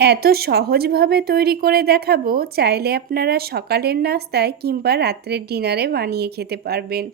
এত সহজভাবে তৈরি করে দেখাবো, চাইলে আপনারা সকালের নাস্তায় কিংবা রাত্রের ডিনারে বানিয়ে খেতে পারবেন।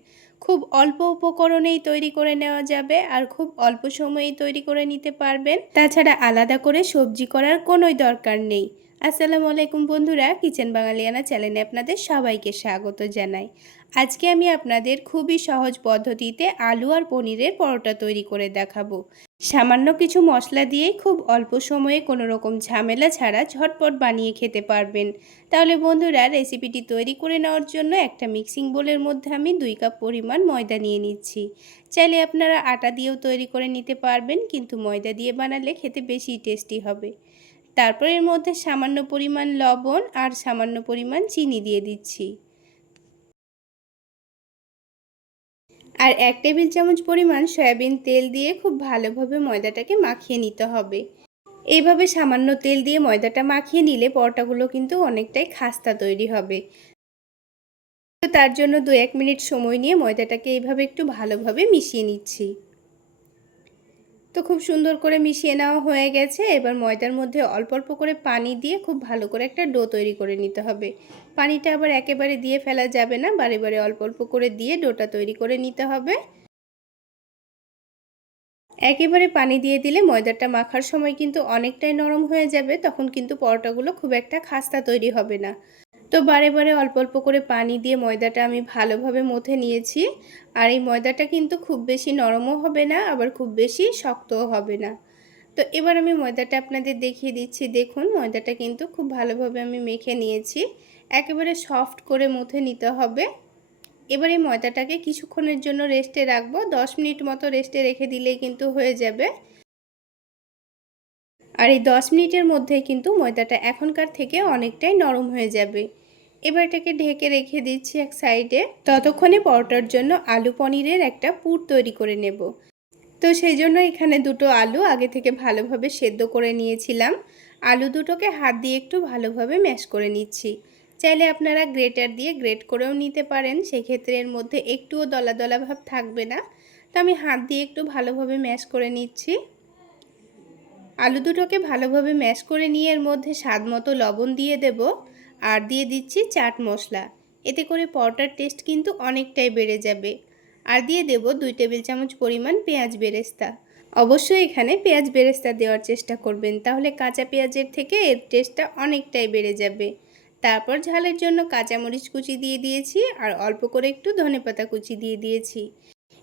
খুব অল্প উপকরণেই তৈরি করে নেওয়া যাবে আর খুব অল্প সময়েই তৈরি করে নিতে পারবেন। তাছাড়া আলাদা করে সবজি করার কোনোই দরকার নেই। আসসালামু আলাইকুম বন্ধুরা, কিচেন বাঙালিয়ানা চ্যানেলে আপনাদের সবাইকে স্বাগত জানাই। আজকে আমি আপনাদের খুবই সহজ পদ্ধতিতে আলু আর পনিরের পরোটা তৈরি করে দেখাবো। সামান্য কিছু মশলা দিয়েই খুব অল্প সময়ে কোনো রকম ঝামেলা ছাড়া ঝটপট বানিয়ে খেতে পারবেন। তাহলে বন্ধুরা, রেসিপিটি তৈরি করে নেওয়ার জন্য একটা মিক্সিং বোলের মধ্যে আমি দুই কাপ পরিমাণ ময়দা নিয়ে নিচ্ছি। চাইলে আপনারা আটা দিয়েও তৈরি করে নিতে পারবেন, কিন্তু ময়দা দিয়ে বানালে খেতে বেশি টেস্টি হবে। তারপর এর মধ্যে সামান্য পরিমাণ লবণ আর সামান্য পরিমাণ চিনি দিয়ে দিচ্ছি। আর এক টেবিল চামচ পরিমাণ সয়াবিন তেল দিয়ে খুব ভালোভাবে ময়দাটাকে মাখিয়ে নিতে হবে। এইভাবে সামান্য তেল দিয়ে ময়দাটা মাখিয়ে নিলে পরোটাগুলো কিন্তু অনেকটাই খাস্তা তৈরি হবে। তার জন্য দু এক মিনিট সময় নিয়ে ময়দাটাকে এইভাবে একটু ভালোভাবে মিশিয়ে নিচ্ছি। তো খুব সুন্দর করে মিশিয়ে নেওয়া হয়ে গেছে। এবার ময়দার মধ্যে অল্প অল্প করে পানি দিয়ে খুব ভালো করে একটা ডো তৈরি করে নিতে হবে। পানিটা আবার একেবারে দিয়ে ফেলা যাবে না, বারে বারে অল্প অল্প করে দিয়ে ডোটা তৈরি করে নিতে হবে। একেবারে পানি দিয়ে দিলে ময়দাটা মাখার সময় কিন্তু অনেকটাই নরম হয়ে যাবে, তখন কিন্তু পরোটাগুলো খুব একটা খাস্তা তৈরি হবে না। তো বারে বারে অল্প অল্প করে পানি দিয়ে ময়দাটা আমি ভালোভাবে মথে নিয়েছি। আর এই ময়দাটা কিন্তু খুব বেশি নরমও হবে না, আবার খুব বেশি শক্তও হবে না। তো এবার আমি ময়দাটা আপনাদের দেখিয়ে দিচ্ছি। দেখুন, ময়দাটা কিন্তু খুব ভালোভাবে আমি মেখে নিয়েছি। একেবারে সফট করে মুথে নিতে হবে। এবার এই ময়দাটাকে কিছুক্ষণের জন্য রেস্টে রাখব। দশ মিনিট মতো রেস্টে রেখে দিলেই কিন্তু হয়ে যাবে। আর এই দশ মিনিটের মধ্যে কিন্তু ময়দাটা এখনকার থেকে অনেকটাই নরম হয়ে যাবে। এবার এটাকে ঢেকে রেখে দিচ্ছি এক সাইডে। ততক্ষণে পরোটার জন্য আলু পনিরের একটা পুর তৈরি করে নেব। তো সেই জন্য এখানে দুটো আলু আগে থেকে ভালোভাবে সেদ্ধ করে নিয়েছিলাম। আলু দুটোকে হাত দিয়ে একটু ভালোভাবে ম্যাশ করে নিচ্ছি। চাইলে আপনারা গ্রেটার দিয়ে গ্রেট করেও নিতে পারেন, সেক্ষেত্রে এর মধ্যে একটুও দলা দলা ভাব থাকবে না। তো আমি হাত দিয়ে একটু ভালোভাবে ম্যাশ করে নিচ্ছি। আলু দুটোকে ভালোভাবে ম্যাশ করে নিয়ে এর মধ্যে স্বাদ মতো লবণ দিয়ে দেব আর দিয়ে দিচ্ছি চাট মশলা। এতে করে পরোটার টেস্ট কিন্তু অনেকটাই বেড়ে যাবে। আর দিয়ে দেব দুই টেবিল চামচ পরিমাণ পেঁয়াজ বেরেস্তা। অবশ্যই এখানে পেঁয়াজ বেরেস্তা দেওয়ার চেষ্টা করবেন, তাহলে কাঁচা পেঁয়াজের থেকে এর টেস্টটা অনেকটাই বেড়ে যাবে। তারপর ঝালের জন্য কাঁচামরিচ কুচি দিয়ে দিয়েছি আর অল্প করে একটু ধনেপাতা কুচি দিয়ে দিয়েছি।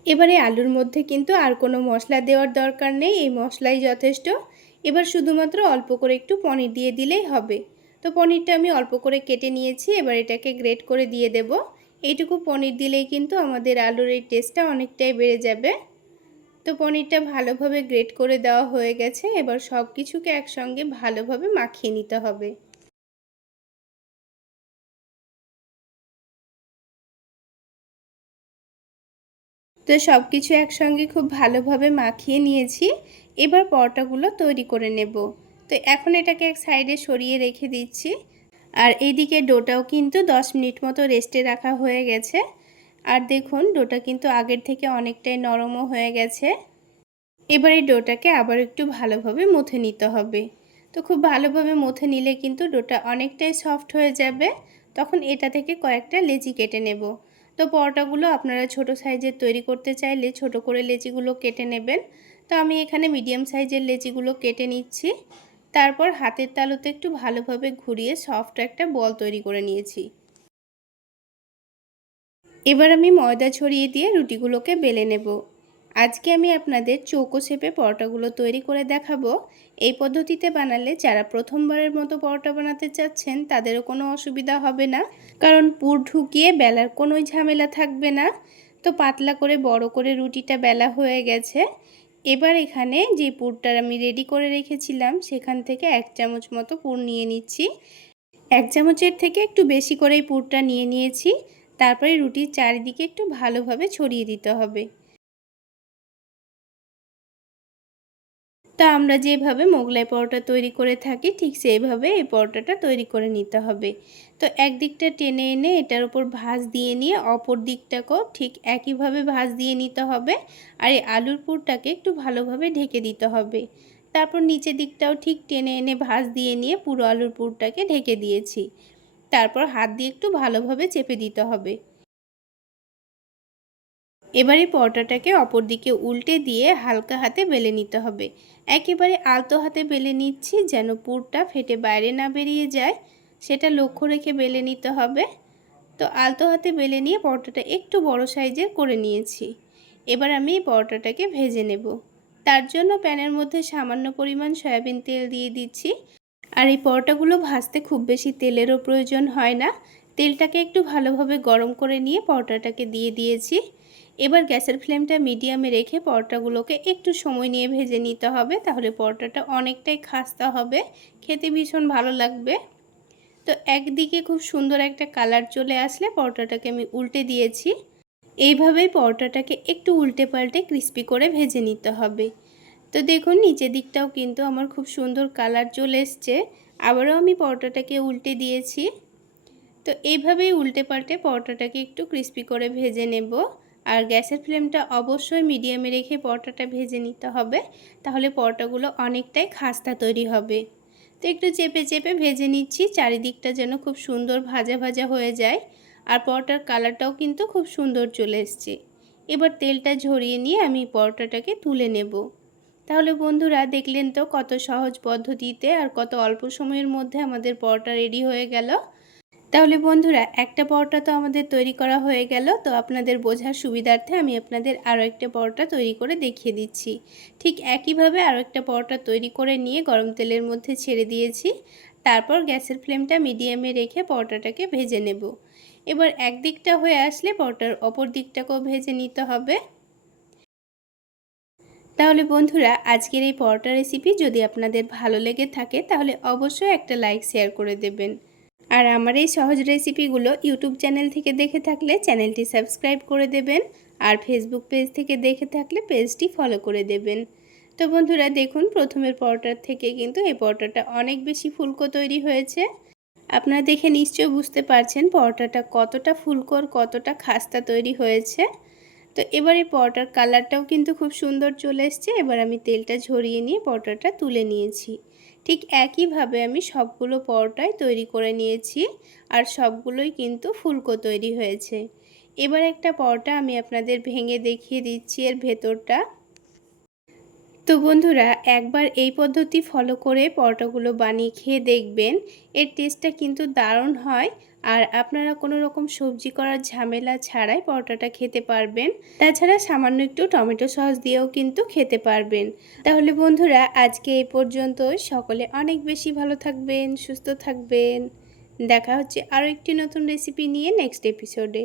এবারে আলুর মধ্যে কিন্তু আর কোনো মশলা দেওয়ার দরকার নেই, এই মশলাই যথেষ্ট। এবার শুধুমাত্র অল্প করে একটু পনির দিয়ে দিলেই হবে। তো পনিরটা আমি অল্প করে কেটে নিয়েছি, এবার এটাকে গ্রেট করে দিয়ে দেব। এইটুকু পনির দিলেই কিন্তু আমাদের আলুর এই টেস্টটা অনেকটাই বেড়ে যাবে। তো পনিরটা ভালোভাবে গ্রেট করে দেওয়া হয়ে গেছে, এবার সব কিছুকে একসঙ্গে ভালোভাবে মাখিয়ে নিতে হবে। তো সব কিছু একসঙ্গে খুব ভালোভাবে মাখিয়ে নিয়েছি। এবার পরোটাগুলো তৈরি করে নেব। তো এখন এটাকে এক সাইডে সরিয়ে রেখে দিচ্ছি। আর এইদিকে ডোটাও কিন্তু 10 মিনিট মতো রেস্টে রাখা হয়ে গেছে। আর দেখুন, ডোটা কিন্তু আগের থেকে অনেকটাই নরমও হয়ে গেছে। এবার এই ডোটাকে আবার একটু ভালোভাবে মুথে নিতে হবে। তো খুব ভালোভাবে মুথে নিলে কিন্তু ডোটা অনেকটাই সফট হয়ে যাবে। তখন এটা থেকে কয়েকটা লেচি কেটে নেব। তো পরোটাগুলো আপনারা ছোট সাইজের তৈরি করতে চাইলে ছোট করে লেচিগুলো কেটে নেবেন। তো আমি এখানে মিডিয়াম সাইজের লেচিগুলো কেটে নিচ্ছি। তারপর হাতের তালুতে একটু ভালোভাবে ঘুরিয়ে সফট একটা বল তৈরি করে নিয়েছি। এবার আমি ময়দা ছড়িয়ে দিয়ে রুটিগুলোকে বেলে নেব। আজকে আমি আপনাদের চৌকো শেপে পরোটাগুলো তৈরি করে দেখাবো। এই পদ্ধতিতে বানালে যারা প্রথমবারের মতো পরোটা বানাতে চাচ্ছেন, তাদেরও কোনো অসুবিধা হবে না। কারণ পুর ঢুকিয়ে বেলার কোনোই ঝামেলা থাকবে না। তো পাতলা করে বড় করে রুটিটা বেলা হয়ে গেছে। এবার এখানে যে পুরটা আমি রেডি করে রেখেছিলাম, সেখান থেকে এক চামচ মতো পুর নিয়ে নিচ্ছি। এক চামচের থেকে একটু বেশি করেই পুরটা নিয়ে নিয়েছি। তারপরে রুটির চারিদিকে একটু ভালোভাবে ছড়িয়ে দিতে হবে। তা আমরা যেভাবে মোগলাই পরোটা তৈরি করে থাকি, ঠিক সেইভাবে এই পরোটাটা তৈরি করে নিতে হবে। তো একদিকটা টেনে এনে এটার উপর ভাঁজ দিয়ে নিয়ে অপর দিকটাকেও ঠিক একইভাবে ভাঁজ দিয়ে নিতে হবে আর এই আলুর পুরটাকে একটু ভালোভাবে ঢেকে দিতে হবে। তারপর নিচের দিকটাও ঠিক টেনে এনে ভাঁজ দিয়ে নিয়ে পুরো আলুর পুরটাকে ঢেকে দিয়েছি। তারপর হাত দিয়ে একটু ভালোভাবে চেপে দিতে হবে। এবারে পরোটাটাকে অপর দিকে উল্টে দিয়ে হালকা হাতে বেলে নিতে হবে। একেবারে আলতো হাতে বেলে নিচ্ছি যেন পুরটা ফেটে বাইরে না বেরিয়ে যায়। সেটা লক্ষ্য রেখে বেলে নিতে হবে। তো আলতো হাতে বেলে নিয়ে পরোটাটা একটু বড় সাইজের করে নিয়েছি। এবার আমি এই পরোটাটাকে ভেজে নেব। তার জন্য প্যানের মধ্যে সামান্য পরিমাণ সয়াবিন তেল দিয়ে দিচ্ছি। আর এই পরোটাগুলো ভাজতে খুব বেশি তেলেরও প্রয়োজন হয় না। তেলটাকে একটু ভালোভাবে গরম করে নিয়ে পরোটাটাকে দিয়ে দিয়েছি। এবার গ্যাসের ফ্লেমটা মিডিয়ামে রেখে পরোটাগুলোকে একটু সময় নিয়ে ভেজে নিতে হবে, তাহলে পরোটাটা অনেকটাই খাস্তা হবে। খেতে ভীষণ ভালো লাগবে। তো একদিকে খুব সুন্দর একটা কালার চলে আসলে পরোটাটাকে আমি উল্টে দিয়েছি। এইভাবেই পরোটাটাকে একটু উল্টে পাল্টে ক্রিস্পি করে ভেজে নিতে হবে। তো দেখুন, নিচের দিকটাও কিন্তু আমার খুব সুন্দর কালার চলে এসছে। আবারও আমি পরোটাটাকে উল্টে দিয়েছি। তো এইভাবেই উল্টে পাল্টে পরোটাটাকে একটু ক্রিস্পি করে ভেজে নেব। আর গ্যাসের ফ্লেমটা অবশ্যই মিডিয়ামে রেখে পরোটাটা ভেজে নিতে হবে, তাহলে পরোটাগুলো অনেকটাই খাস্তা তৈরি হবে। তো একটু চেপে চেপে ভেজে নিচ্ছি, চারিদিকটা যেন খুব সুন্দর ভাজা ভাজা হয়ে যায়, আর পরোটার কালারটাও কিন্তু খুব সুন্দর চলে এসছে। এবার তেলটা ঝরিয়ে নিয়ে আমি পরোটাটাকে তুলে নেব। তাহলে বন্ধুরা, দেখলেন তো কত সহজ পদ্ধতিতে আর কত অল্প সময়ের মধ্যে আমাদের পরোটা রেডি হয়ে গেল। তাহলে বন্ধুরা, একটা পরোটা তো আমাদের তৈরি করা হয়ে গেল। তো আপনাদের বোঝার সুবিধার্থে আমি আপনাদের আরও একটা পরোটা তৈরি করে দেখিয়ে দিচ্ছি। ঠিক একইভাবে আরও একটা পরোটা তৈরি করে নিয়ে গরম তেলের মধ্যে ছেড়ে দিয়েছি। তারপর গ্যাসের ফ্লেমটা মিডিয়ামে রেখে পরোটাটাকে ভেজে নেব। এবার একদিকটা হয়ে আসলে পরোটার অপর দিকটাকেও ভেজে নিতে হবে। তাহলে বন্ধুরা, আজকের এই পরোটা রেসিপি যদি আপনাদের ভালো লেগে থাকে, তাহলে অবশ্যই একটা লাইক, শেয়ার করে দেবেন। আর আমার এই সহজ রেসিপিগুলো ইউটিউব চ্যানেল থেকে দেখে থাকলে চ্যানেলটি সাবস্ক্রাইব করে দেবেন আর ফেসবুক পেজ থেকে দেখে থাকলে পেজটি ফলো করে দেবেন। তো বন্ধুরা, দেখুন প্রথমের পরোটার থেকে কিন্তু এই পরোটাটা অনেক বেশি ফুলকো তৈরি হয়েছে। আপনারা দেখে নিশ্চয় বুঝতে পারছেন পরোটাটা কতটা ফুলকোর কতটা খাস্তা তৈরি হয়েছে। তো এবার এই পরোটার কালারটাও কিন্তু খুব সুন্দর চলে এসছে। এবার আমি তেলটা ঝরিয়ে নিয়ে পরোটাটা তুলে নিয়েছি। ঠিক একইভাবে আমি সবগুলো পরোটাই তৈরি করে নিয়েছি আর সবগুলোই কিন্তু ফুলকো তৈরি হয়েছে। এবার একটা পরোটা আমি আপনাদের ভেঙে দেখিয়ে দিচ্ছি এর ভেতরটা। তো বন্ধুরা, একবার এই পদ্ধতি ফলো করে পরোটাগুলো বানিয়ে খেয়ে দেখবেন, এর টেস্টটা কিন্তু দারুণ হয় আর আপনারা কোনো রকম সবজি করার ঝামেলা ছাড়াই পরোটাটা খেতে পারবেন। তাছাড়া সামান্য একটু টমেটো সস দিয়েও কিন্তু খেতে পারবেন। তাহলে বন্ধুরা, আজকে এই পর্যন্ত সকলে অনেক বেশি ভালো থাকবেন, সুস্থ থাকবেন। দেখা হচ্ছে আরও একটি নতুন রেসিপি নিয়ে নেক্সট এপিসোডে